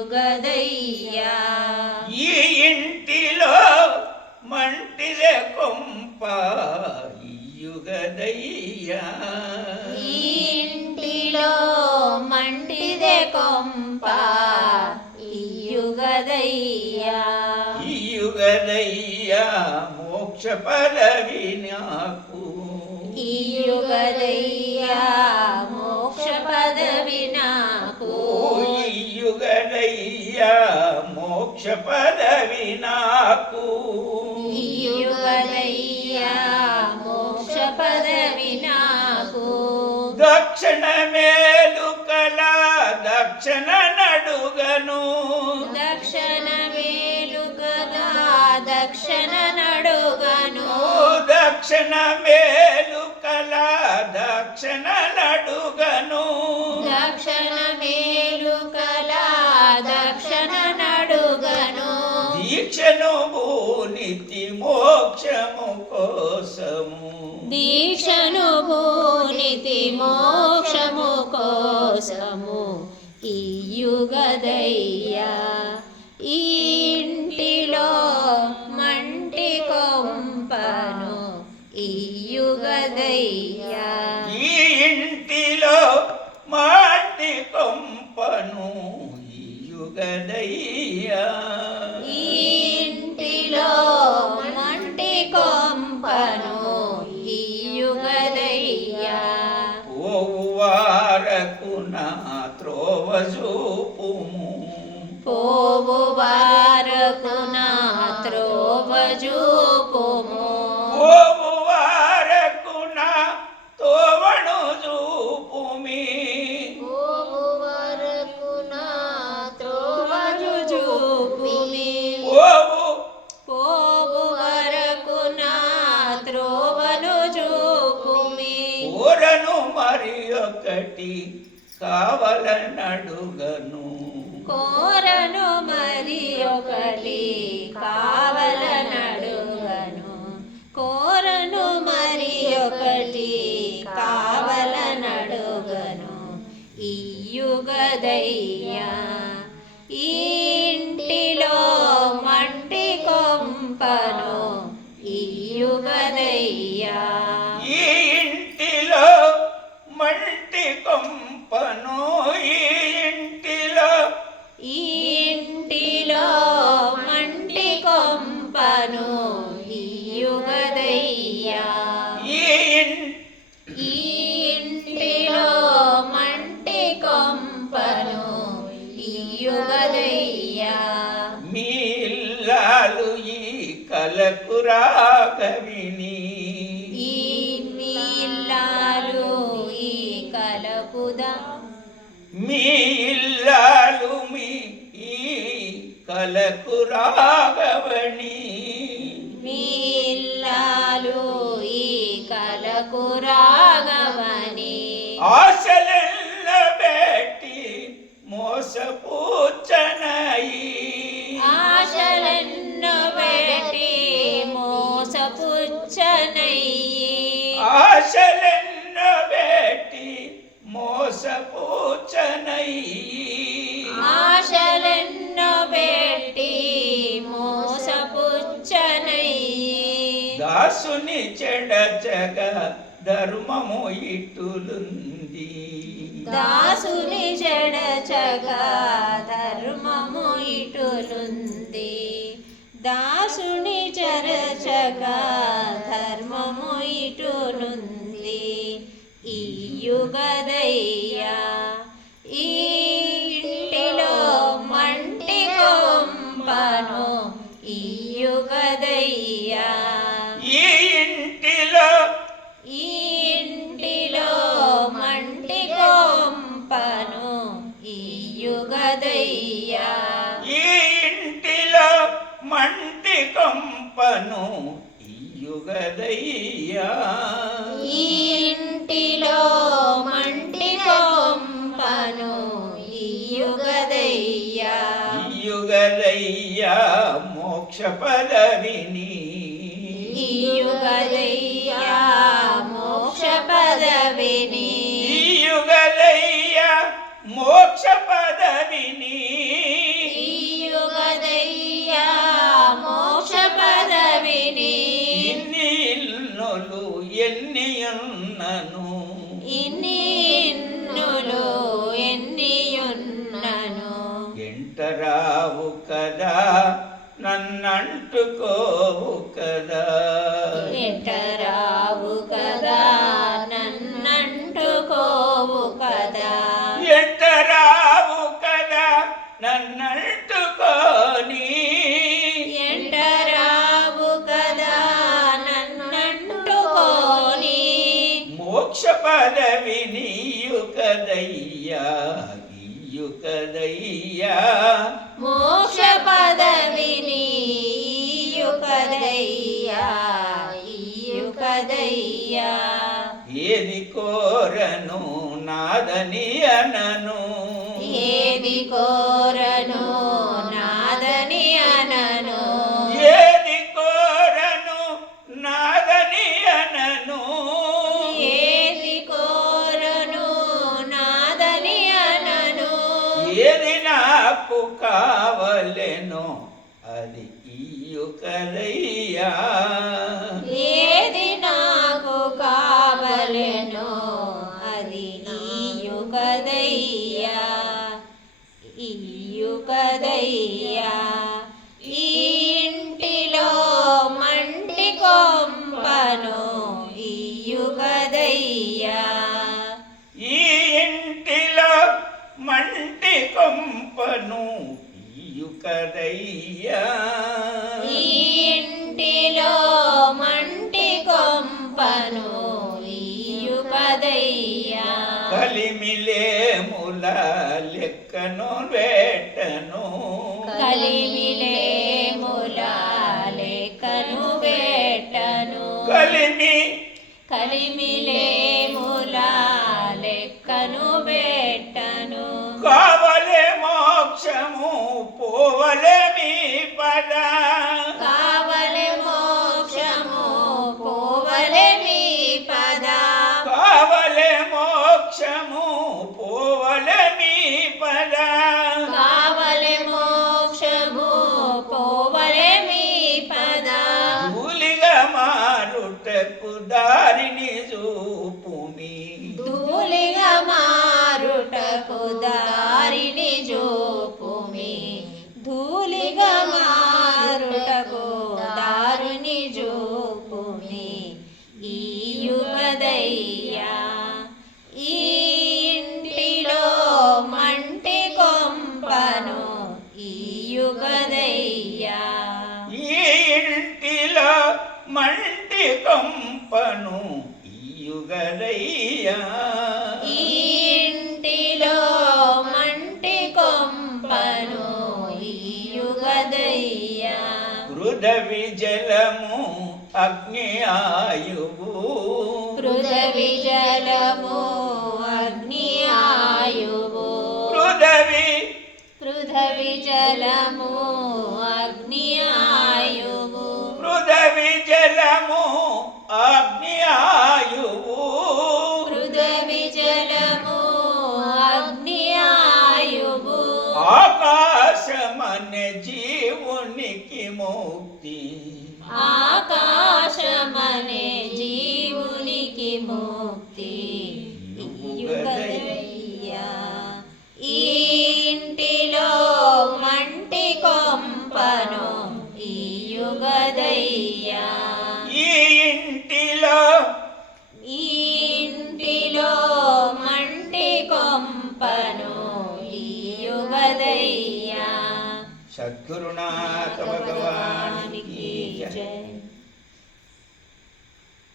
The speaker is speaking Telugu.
ఇయుగదయ్యా ఈ ఇంటిలో మంటిదే కొంప ఇయుగదయ్యా ఈ ఇంటిలో మంటిదే కొంప ఇయుగదయ్యా ఇయుగదయ్యా మోక్ష పదవి నాకు. ఇయుగదయ్యా ఇయుగదయ్యా మోక్ష పదవి నాకు. మోక్ష పదవి నాకు. దక్షిణ మేలు కల దక్షిణ నడుగను. దక్షిణ మేలు కదా దక్షిణ నడుగను. దక్షిణ మేలు కల దక్షిణ నడుగను. దక్షిణ మేలు దీక్షను భూనితి మోక్షము కోసము. దీక్షను భూనితి మోక్షము కోసము. ఈ ఇంటిలో మంటి కొంపను. ఇయుగదయ్యా ఈ ఇంటిలో మాటి కొంపను. యుగదయ్యా. త్రోవ చూపుము కొంపను ఇయుగదయ్యా ఈ కలపుదా మీ ఇల్లాలు మీ కలకు రాగవని. నీళ్ళాలు ఈ కలకు రాగవని. ఆశలెల్ల బెట్టి మోసపూచనయి. ఆశలెన్నో పెట్టి మోసపుచ్చనయ్యి ఆశలెన్న దాసుని చెడచగ ధర్మము ఇటులుంది. దాసుని చెడచగా ధర్మము ఇటులుంది. దాసుని చెరచగా ధర్మము ఇటులుంది. ఈ యుగదయ్యా కంపను యుగదయ్యా. ఈ ఇంటిలో మంటి కొంపను ఇయుగదయ్యా యుగదయ్యా. మోక్ష పదవిని ఇయుగదయ్యా మోక్ష పదవిని యుగదయ్యా మోక్ష పదవిని ఎంటరావు కదా నన్నంటుకోవు కదా. ఎంటరావు కదా నన్నంటుకోవు కదా. ఎంటరావు కదా నన్నంటుకోని. ఎంటరావు కదా నన్నంటుకోని. మోక్ష పదవిని ఇయ్యుకదయ్యా ఇయ్యుకదయ్యా మోక్ష పదవిని ఇయ్యుకదయ్యా ఇయ్యుకదయ్యా ఏది కోరను నాదని అనను. ఏది కోరను నాకు కావలెను అది ఇయ్యుకదయ్యా ఏది నాకు కావలెను అది ఈయుకదయ్యా. ఈయుకదయ్యా. మంటి కొంపను ఇయ్యుకదయ్యా ఈ ఇంటిలో మంటి కొంపను ఈయుకదయ్యా కలిమిలేముల లెక్కను వేటను. కలిమిలే ములాలెక్కను వేటను. కలిమి కలిమిలే మోక్షము పోవలే మీ పద. కావలె మోక్షము పోవలె మీ పద. ధూళిగా మారుటకు దారిని చూపుమి ధూళిగా మారుటకు దారిని జోపుమి ధూళిగా మారుటకు దారుని జోపుమి ఈ యుగదయ్యా ఈ కంపను ఇయుగలయ్యా ఈ ఇంటిలో మంటి కొంపను ఈయుగదయ్యా. హృదవి జలము అగ్ని ఆయువు. పృథవి జలము అగ్ని ఆయువు. హృదవి పృథవి జలము అగ్ని ఆయువు. హృదవి జలము అగ్ని ఆయువు పృథవి జలము అగ్ని ఆయువు ఆకాశమనే జీవునికి ముక్తి. ఆకాశమనే జీవునికి ముక్తి. ఇంటిలో మంటి కొంపను ఈ యుగదయ్యా. गुरुनाथ भगवान।